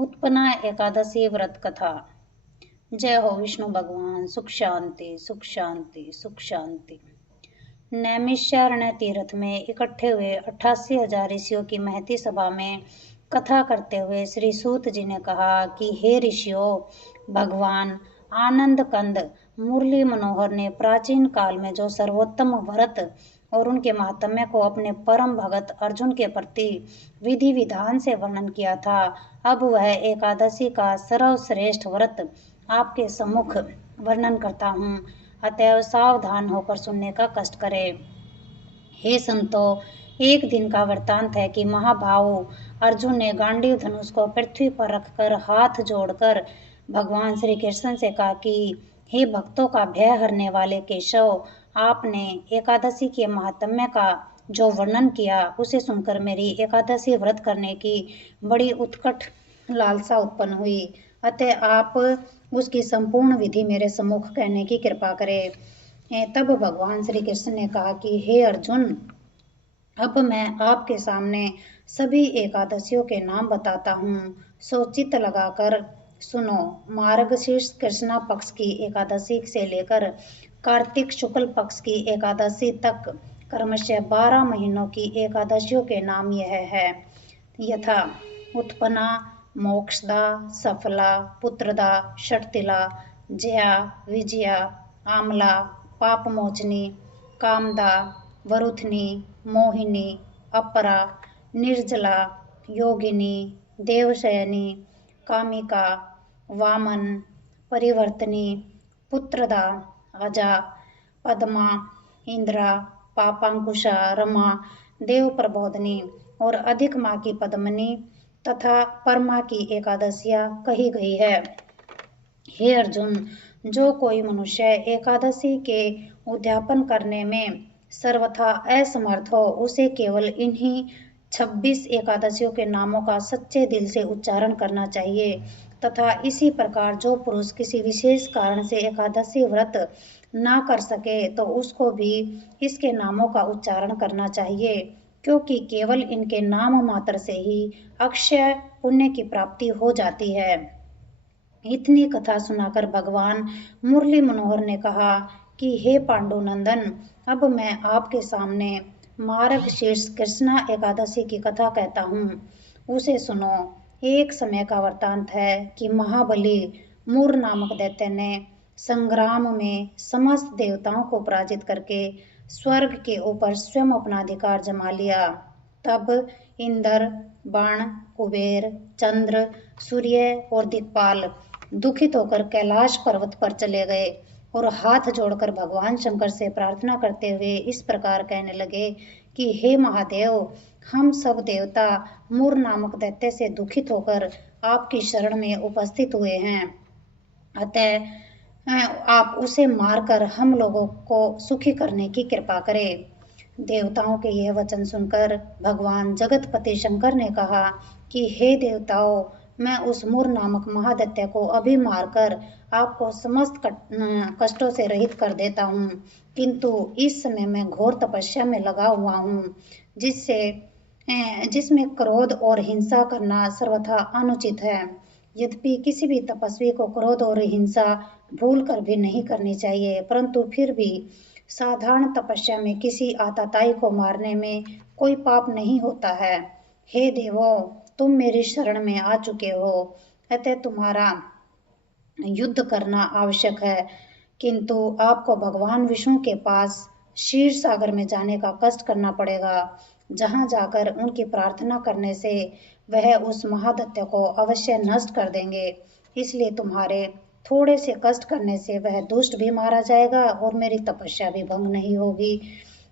उत्पन्ना एकादशी व्रत कथा। जय हो विष्णु भगवान। सुख शांति सुख शांति सुख शांति। नैमिषारण्य तीर्थ में इकट्ठे हुए 88,000 ऋषियों की महती सभा में कथा करते हुए श्री सूत जी ने कहा कि हे ऋषियों, भगवान आनंद कंद मुरली मनोहर ने प्राचीन काल में जो सर्वोत्तम व्रत और उनके महात्म्य को अपने परम भगत अर्जुन के प्रति विधि विधान से वर्णन किया था, अब वह एकादशी का सर्वश्रेष्ठ व्रत आपके सम्मुख वर्णन करता हूँ। अतएव सावधान होकर सुनने का कष्ट करें। हे संतो, एक दिन का वृत्तांत है कि महाभाव अर्जुन ने गांडीव धनुष को पृथ्वी पर रखकर हाथ जोड़कर भगवान श्री कृष्ण से कहा कि हे भक्तों का भय हरने वाले केशव, आपने एकादशी के महात्म्य का जो वर्णन किया उसे सुनकर मेरी एकादशी व्रत करने की बड़ी उत्कट लालसा उत्पन्न हुई। अतः आप उसकी संपूर्ण विधि मेरे सम्मुख कहने की कृपा करें। तब भगवान श्री कृष्ण ने कहा कि हे अर्जुन, अब मैं आपके सामने सभी एकादशियों के नाम बताता हूँ, सो चित्त लगाकर सुनो। मार्गशीर्ष कृष्णा पक्ष की एकादशी से लेकर कार्तिक शुक्ल पक्ष की एकादशी तक क्रमशः 12 महीनों की एकादशियों के नाम यह है यथा उत्पन्ना, मोक्षदा, सफला, पुत्रदा, षटतिला, जया, विजया, आमला, पापमोचनी, कामदा, वरुथनी, मोहिनी, अपरा, निर्जला, योगिनी, देवशयनी, कामिका, वामन, परिवर्तनी, पुत्रदा, अजा, पद्मा, इंद्रा, पापांकुशा, रमा, देव प्रबोधनी और अधिक माँ की पद्मनी तथा परमा की एकादशियाँ कही गई है। हे अर्जुन, जो कोई मनुष्य एकादशी के उद्यापन करने में सर्वथा असमर्थ हो, उसे केवल इन्हीं 26 एकादशियों के नामों का सच्चे दिल से उच्चारण करना चाहिए तथा इसी प्रकार जो पुरुष किसी विशेष कारण से एकादशी व्रत ना कर सके तो उसको भी इसके नामों का उच्चारण करना चाहिए, क्योंकि केवल इनके नाम मात्र से ही अक्षय पुण्य की प्राप्ति हो जाती है। इतनी कथा सुनाकर भगवान मुरली मनोहर ने कहा कि हे पांडुनंदन, अब मैं आपके सामने मार्गशीर्ष कृष्णा एकादशी की कथा कहता हूँ, उसे सुनो। एक समय का वृत्तांत है कि महाबली मूर नामक दैत्य ने संग्राम में समस्त देवताओं को पराजित करके स्वर्ग के ऊपर स्वयं अपना अधिकार जमा लिया। तब इंद्र, बाण, कुबेर, चंद्र, सूर्य और दिक्पाल दुखित होकर कैलाश पर्वत पर चले गए और हाथ जोड़कर भगवान शंकर से प्रार्थना करते हुए इस प्रकार कहने लगे कि हे महादेव, हम सब देवता मूर नामक दैत्य से दुखित होकर आपकी शरण में उपस्थित हुए हैं, अतः आप उसे मारकर हम लोगों को सुखी करने की कृपा करें। देवताओं के यह वचन सुनकर भगवान जगतपति शंकर ने कहा कि हे देवताओं, मैं उस मूर नामक महादैत्य को अभी मारकर आपको समस्त कष्टों से रहित कर देता हूँ, किंतु इस समय मैं घोर तपस्या में लगा हुआ हूँ जिसमें क्रोध और हिंसा करना सर्वथा अनुचित है। यद्यपि किसी भी तपस्वी को क्रोध और हिंसा भूल कर भी नहीं करनी चाहिए, परंतु फिर भी साधारण तपस्या में किसी आतताई को मारने में कोई पाप नहीं होता है। हे देवों, तुम मेरी शरण में आ चुके हो, अतः तुम्हारा युद्ध करना आवश्यक है, किंतु आपको भगवान विष्णु के पास क्षीर सागर में जाने का कष्ट करना पड़ेगा, जहां जाकर उनकी प्रार्थना करने से वह उस महादैत्य को अवश्य नष्ट कर देंगे। इसलिए तुम्हारे थोड़े से कष्ट करने से वह दुष्ट भी मारा जाएगा और मेरी तपस्या भी भंग नहीं होगी।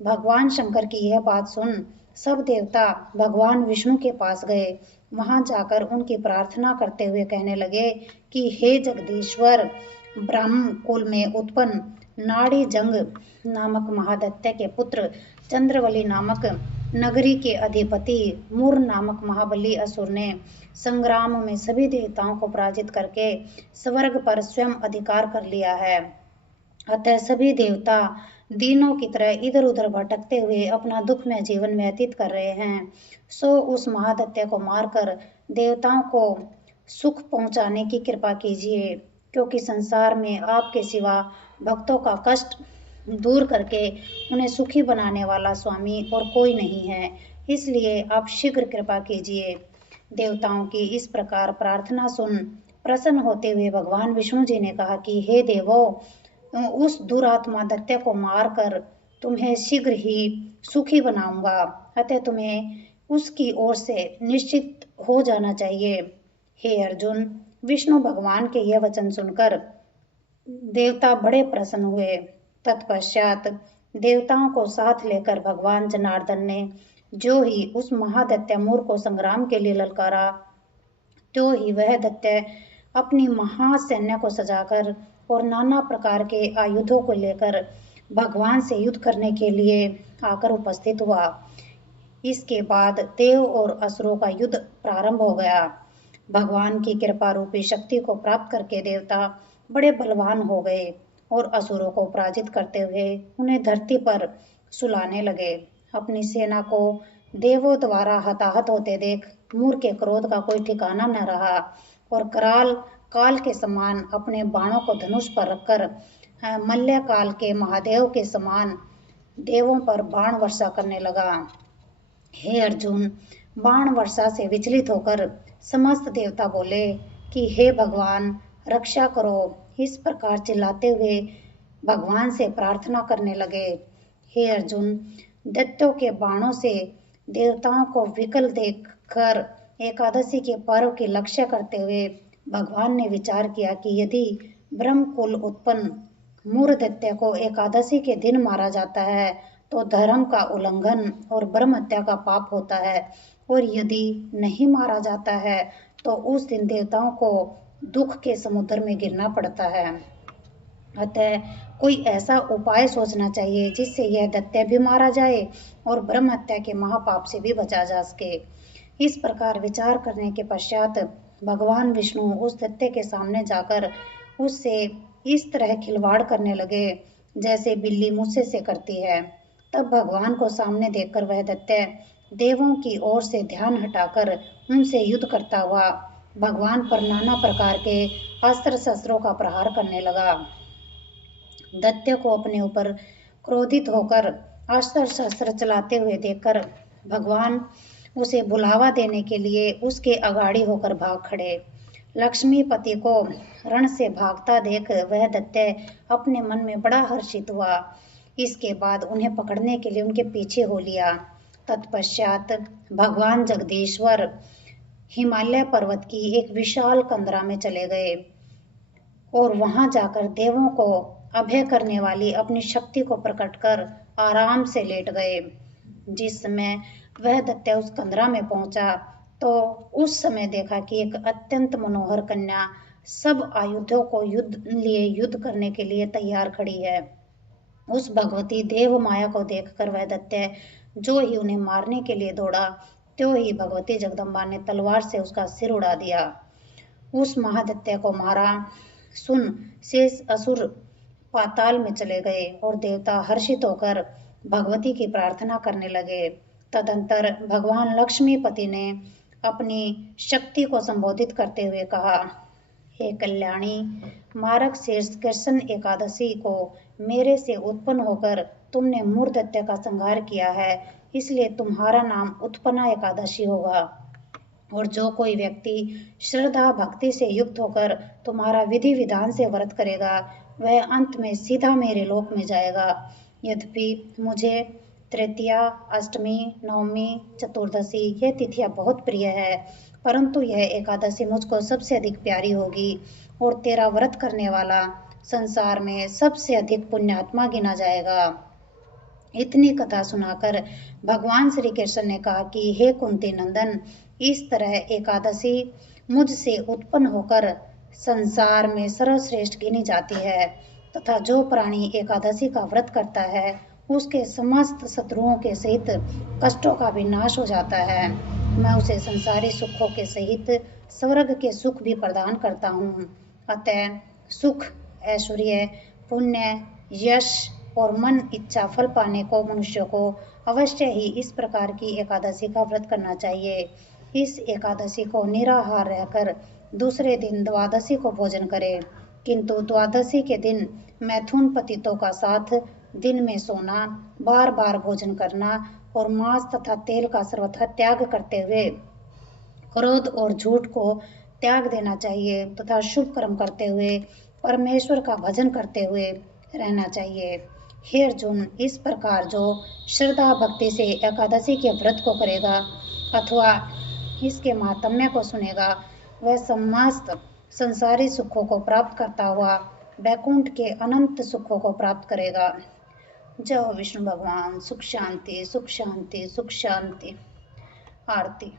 भगवान शंकर की यह बात सुन सब देवता भगवान विष्णु के पास गए। वहां जाकर उनकी प्रार्थना करते हुए कहने लगे कि हे जगदीश्वर, ब्राह्मण कुल में उत्पन्न नाड़ी जंग नामक महादैत्य के पुत्र चंद्रवली नामक नगरी के अधिपति मूर नामक महाबली असुर ने संग्राम में सभी देवताओं को पराजित करके स्वर्ग पर स्वयं अधिकार कर लिया है, अतः सभी देवता दीनों की तरह इधर उधर भटकते हुए अपना दुखमय जीवन व्यतीत कर रहे हैं। सो उस महादैत्य को मारकर देवताओं को सुख पहुंचाने की कृपा कीजिए, क्योंकि संसार में आपके सिवा भक्तों का कष्ट दूर करके उन्हें सुखी बनाने वाला स्वामी और कोई नहीं है, इसलिए आप शीघ्र कृपा कीजिए। देवताओं की इस प्रकार प्रार्थना सुन प्रसन्न होते हुए भगवान विष्णु जी ने कहा कि हे देवो, उस दुरात्मा दैत्य को मारकर तुम्हें शीघ्र ही सुखी बनाऊंगा, अतः तुम्हें उसकी ओर से निश्चित हो जाना चाहिए। हे अर्जुन, विष्णु भगवान के यह वचन सुनकर देवता बड़े प्रसन्न हुए। तत्पश्चात देवताओं को साथ लेकर भगवान जनार्दन ने जो ही उस महादैत्य को संग्राम के लिए ललकारा, तो ही वह दैत्य अपनी महासैन्य को सजाकर और नाना प्रकार के आयुधों को लेकर भगवान से युद्ध करने के लिए आकर उपस्थित हुआ। इसके बाद देव और असुरों का युद्ध प्रारंभ हो गया। भगवान की कृपा रूपी शक्ति को प्राप्त करके देवता बड़े बलवान हो गए और असुरों को पराजित करते हुए उन्हें धरती पर सुलाने लगे। अपनी सेना को देवों द्वारा हताहत होते देख मूर के क्रोध का कोई ठिकाना न रहा और कराल काल के समान अपने बाणों को धनुष पर रखकर मल्य काल के महादेव के समान देवों पर बाण वर्षा करने लगा। हे अर्जुन, बाण वर्षा से विचलित होकर समस्त देवता बोले कि हे भगवान, रक्षा करो। इस प्रकार चिल्लाते हुए भगवान से प्रार्थना करने लगे। हे अर्जुन, दैत्यों के बाणों से देवताओं को विकल देखकर एकादशी के पर्व की लक्ष्य करते हुए भगवान ने विचार किया कि यदि ब्रह्मकुल उत्पन्न मूर दैत्य को एकादशी के दिन मारा जाता है तो धर्म का उल्लंघन और ब्रह्म हत्या का पाप होता है, और यदि नहीं मारा जाता है तो उस दिन देवताओं को दुख के समुद्र में गिरना पड़ता है। अतः कोई ऐसा उपाय सोचना चाहिए जिससे यह दैत्य भी मारा जाए और ब्रह्म हत्या के महापाप से भी बचा जा सके। इस प्रकार विचार करने के पश्चात भगवान विष्णु उस दैत्य के सामने जाकर उससे इस तरह खिलवाड़ करने लगे जैसे बिल्ली मूसे से करती है। तब भगवान को सामने देखकर वह दैत्य देवों की ओर से ध्यान हटाकर उनसे युद्ध करता हुआ भगवान पर नाना प्रकार के अस्त्र शस्त्रों का प्रहार करने लगा। दैत्य को अपने ऊपर क्रोधित होकर अस्त्र शस्त्र चलाते हुए देखकर भगवान उसे बुलावा देने के लिए उसके अगाड़ी होकर भाग खड़े। लक्ष्मीपति को रण से भागता देख वह दैत्य अपने मन में बड़ा हर्षित हुआ। इसके बाद उन्हें पकड़ने के लिए उनके पीछे हो लिया। तत्पश्चात भगवान जगदीश्वर हिमालय पर्वत की एक विशाल कंदरा में चले गए और वहां जाकर देवों को अभय करने वाली अपनी शक्ति को प्रकट कर आराम से लेट गए। जिस समय वह दैत्य उस कंदरा में पहुंचा तो उस समय देखा कि एक अत्यंत मनोहर कन्या सब आयुधों को युद्ध करने के लिए तैयार खड़ी है। उस भगवती देव माया को देखकर वह दैत्य जो ही उन्हें मारने के लिए दौड़ा, तो ही भगवती जगदम्बा ने तलवार से उसका सिर उड़ा दिया। उस महादैत्य को मारा सुन शेष असुर पाताल में चले गए और देवता हर्षित होकर भगवती की प्रार्थना करने लगे। तदंतर भगवान लक्ष्मीपति ने अपनी शक्ति को संबोधित करते हुए कहा, हे कल्याणी, मारक शीर्ष कृष्ण एकादशी को मेरे से उत्पन्न होकर तुमने मूर दैत्य का संहार किया है, इसलिए तुम्हारा नाम उत्पन्ना एकादशी होगा। और जो कोई व्यक्ति श्रद्धा भक्ति से युक्त होकर तुम्हारा विधि विधान से व्रत करेगा वह अंत में सीधा मेरे लोक में जाएगा। यद्यपि मुझे तृतीया, अष्टमी, नवमी, चतुर्दशी यह तिथियां बहुत प्रिय है, परंतु यह एकादशी मुझको सबसे अधिक प्यारी होगी और तेरा व्रत करने वाला संसार में सबसे अधिक पुण्यात्मा गिना जाएगा। इतनी कथा सुनाकर भगवान श्री कृष्ण ने कहा कि हे कुंती नंदन, इस तरह एकादशी मुझसे उत्पन्न होकर संसार में सर्वश्रेष्ठ गिनी जाती है तथा जो प्राणी एकादशी का व्रत करता है उसके समस्त शत्रुओं के सहित कष्टों का भी नाश हो जाता है। मैं उसे संसारी सुखों के सहित स्वर्ग के सुख भी प्रदान करता हूँ। अतः सुख, ऐश्वर्य, पुण्य, यश और मन इच्छा फल पाने को मनुष्य को अवश्य ही इस प्रकार की एकादशी का व्रत करना चाहिए। इस एकादशी को निराहार रहकर दूसरे दिन द्वादशी को भोजन करे, किंतु द्वादशी के दिन मैथुन पतितों का साथ, दिन में सोना, बार बार भोजन करना और मांस तथा तेल का सर्वथा त्याग करते हुए क्रोध और झूठ को त्याग देना चाहिए तथा शुभ कर्म करते हुए परमेश्वर का भजन करते हुए रहना चाहिए। हे अर्जुन, इस प्रकार जो श्रद्धा भक्ति से एकादशी के व्रत को करेगा अथवा इसके महात्म्य को सुनेगा, वह समस्त संसारी सुखों को प्राप्त करता हुआ वैकुंठ के अनंत सुखों को प्राप्त करेगा। जय हो विष्णु भगवान। सुख शांति, सुख शांति, सुख शांति। आरती।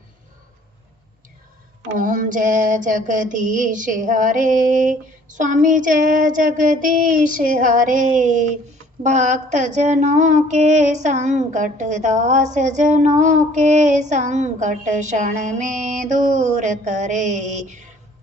ओम जय जगदीश हरे, स्वामी जय जगदीश हरे। भक्त जनों के संकट, दास जनों के संकट क्षण में दूर करे।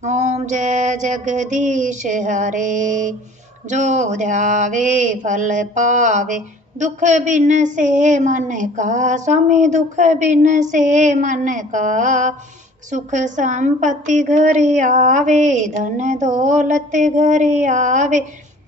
ओम जय जगदीश हरे। जो ध्यावे फल पावे, दुख बिन से मन का, स्वामी दुख बिन से मन का। सुख संपत्ति घर आवे, धन दौलत घर आवे,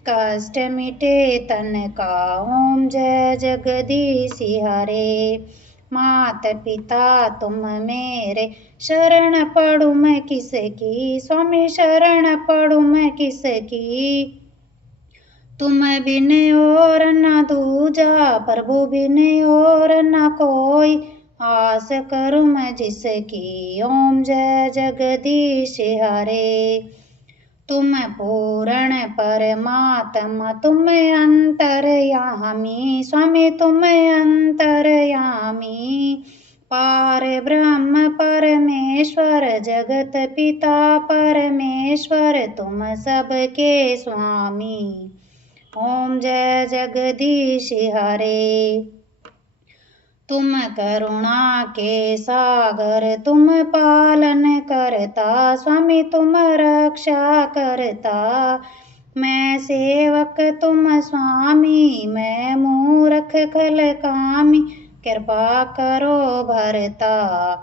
कष्ट मिटे तन का। ओम जय जगदीश हरे। मात पिता तुम मेरे, शरण पड़ू मैं किसकी, स्वामी शरण पड़ू मैं किसकी। तुम बिन और न दूजा, प्रभु बिन और न कोई, आस करूं मैं जिसकी। ओम जय जगदीश हरे। तुम पूर्ण परमात्मा, तुम अंतर्यामी, स्वामी तुम अंतर्यामी। पार ब्रह्म परमेश्वर, जगत पिता परमेश्वर, तुम सबके स्वामी। ओम जय जगदीश हरे। तुम करुणा के सागर, तुम पालन करता, स्वामी तुम रक्षा करता। मैं सेवक तुम स्वामी, मैं मूर्ख खल कामी, कृपा करो भरता।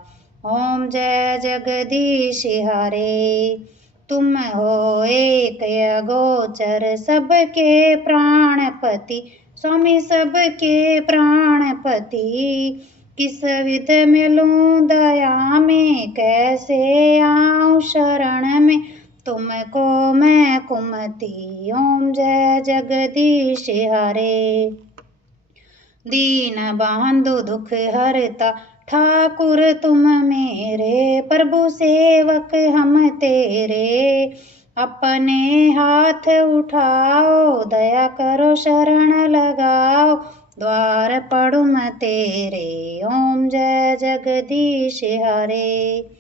ओम जय जगदीश हरे। तुम हो एक अगोचर, सबके प्राणपति, स्वामी सबके प्राणपति। किस विध मिलूं दया में, कैसे आऊं शरण में, तुमको मैं कुमति। ओम जय जगदीश हरे। दीन बंधु दुख हरता, ठाकुर तुम मेरे, प्रभु सेवक हम तेरे। अपने हाथ उठाओ, दया करो शरण लगाओ, द्वार पड़ू मैं तेरे। ओम जय जगदीश हरे।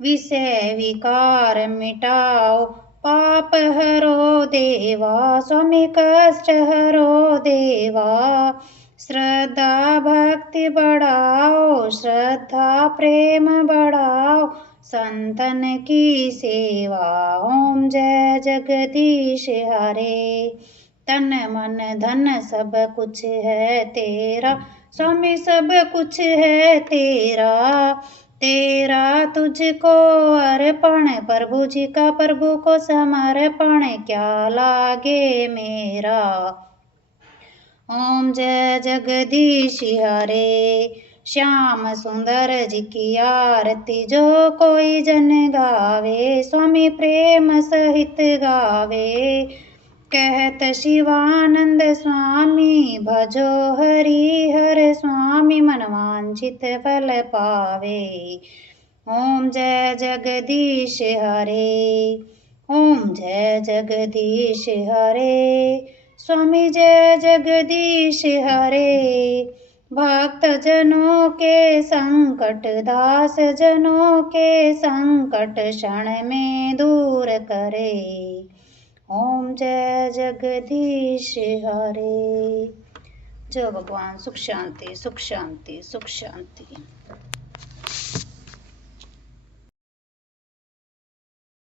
विषय विकार मिटाओ, पाप हरो देवा, स्वामी कष्ट हरो देवा। श्रद्धा भक्ति बढ़ाओ, श्रद्धा प्रेम बढ़ाओ, संतन की सेवा। ओम जय जगदीश हरे। तन मन धन सब कुछ है तेरा, स्वामी सब कुछ है तेरा। तेरा तुझको अर्पण, प्रभु जी का प्रभु को समर्पण, क्या लागे मेरा। ओम जय जगदीश हरे। श्याम सुंदर जी की आरती जो कोई जन गावे, स्वामी प्रेम सहित गावे। कहत शिवानंद स्वामी, भजो हरि हर स्वामी, मनवांछित फल पावे। ओम जय जगदीश हरे। ओम जय जगदीश हरे। स्वामी जय जगदीश हरे। भक्त जनों के संकट, दास जनों के संकट, क्षण में दूर करे। ओम जय जगदीश हरे। जय भगवान। सुख शांति, सुख शांति, सुख शांति।